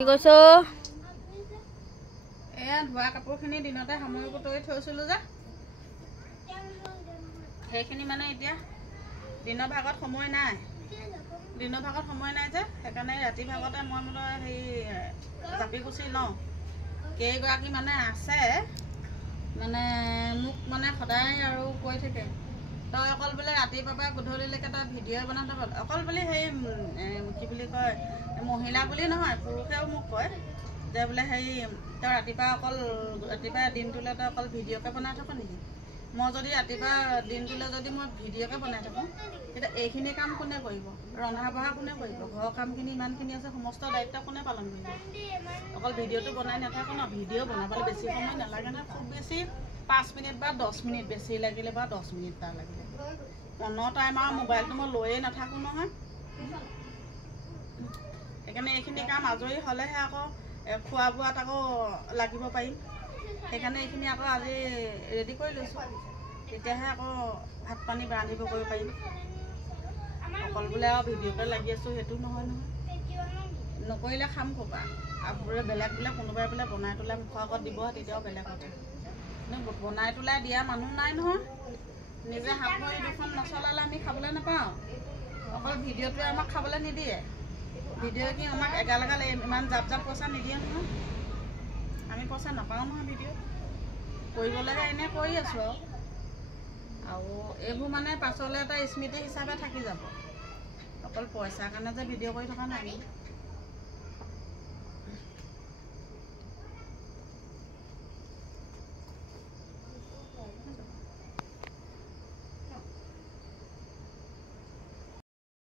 কি কৈছো এয়া ধোৱা কাপোৰখিনি দিনতে সামৰি কুটৰি থৈছিলোঁ যে সেইখিনি মানে এতিয়া দিনৰ ভাগত সময় নাই যে সেইকাৰণে ৰাতি ভাগতে মই বোলো হেৰি জাপি কুচি লওঁ। কেইগৰাকী মানে আছে মানে মোক মানে সদায় আৰু কৈ থাকে তই অকল বোলে ৰাতিপুৱাৰ পৰা গধূলিলৈকে তই ভিডিঅ' বনাই থাক। অকল বুলি সেই কি বুলি কয় মহিলা বুলি নহয়, পুৰুষেও মোক কয় যে বোলে হেৰি তই ৰাতিপুৱা দিনটোলৈ তই অকল ভিডিঅ'কে বনাই থাক নেকি। মই যদি ৰাতিপুৱা দিনটোলৈ যদি মই ভিডিঅ'কে বনাই থাকোঁ তেতিয়া এইখিনি কাম কোনে কৰিব, ৰন্ধা বঢ়া কোনে কৰিব, ঘৰৰ কামখিনি ইমানখিনি আছে সমস্ত দায়িত্ব কোনে পালন কৰিব। অকল ভিডিঅ'টো বনাই নাথাকোঁ ন। ভিডিঅ' বনাবলৈ বেছি সময় নালাগে নহয়, খুব বেছি 5 মিনিট বা 10 মিনিট, বেছি লাগিলে বা 10 মিনিট তাৰ লাগিলে। অন্য টাইম আৰু মোবাইলটো মই লৈয়ে নাথাকোঁ নহয়। সেইকাৰণে এইখিনি কাম আজৰি হ'লেহে আকৌ খোৱা বোৱাত আকৌ লাগিব পাৰিম। সেইকাৰণে এইখিনি আকৌ আজি ৰেডি কৰি লৈছোঁ, তেতিয়াহে আকৌ ভাত পানী ৰান্ধিব কৰিব পাৰিম। অকল বোলে আৰু ভিডিঅ'তে লাগি আছোঁ সেইটো নহয়। নকৰিলে খাম ক'বা আৰু বোলে বেলেগ বোলে কোনোবাই বোলে বনাই তোলাই মুখৰ আগত দিব, তেতিয়াও বেলেগ কথা। কিন্তু বনাই তোলাই দিয়া মানুহ নাই নহয়। নিজে হাত ভৰি দুখন নচলালে আমি খাবলৈ নাপাওঁ। অকল ভিডিঅ'টোৱে আমাক খাবলৈ নিদিয়ে। ভিডিঅ' কি আমাক এগাল ইমান জাপ পইচা নিদিয়ে নহয়। আমি পইচা নাপাওঁ নহয় ভিডিঅ'। কৰিব লাগে এনেই কৰি আছোঁ আৰু এইবোৰ মানে পাছলৈ এটা স্মৃতি হিচাপে থাকি যাব। অকল পইচাৰ কাৰণে যে ভিডিঅ' কৰি থকা নাই।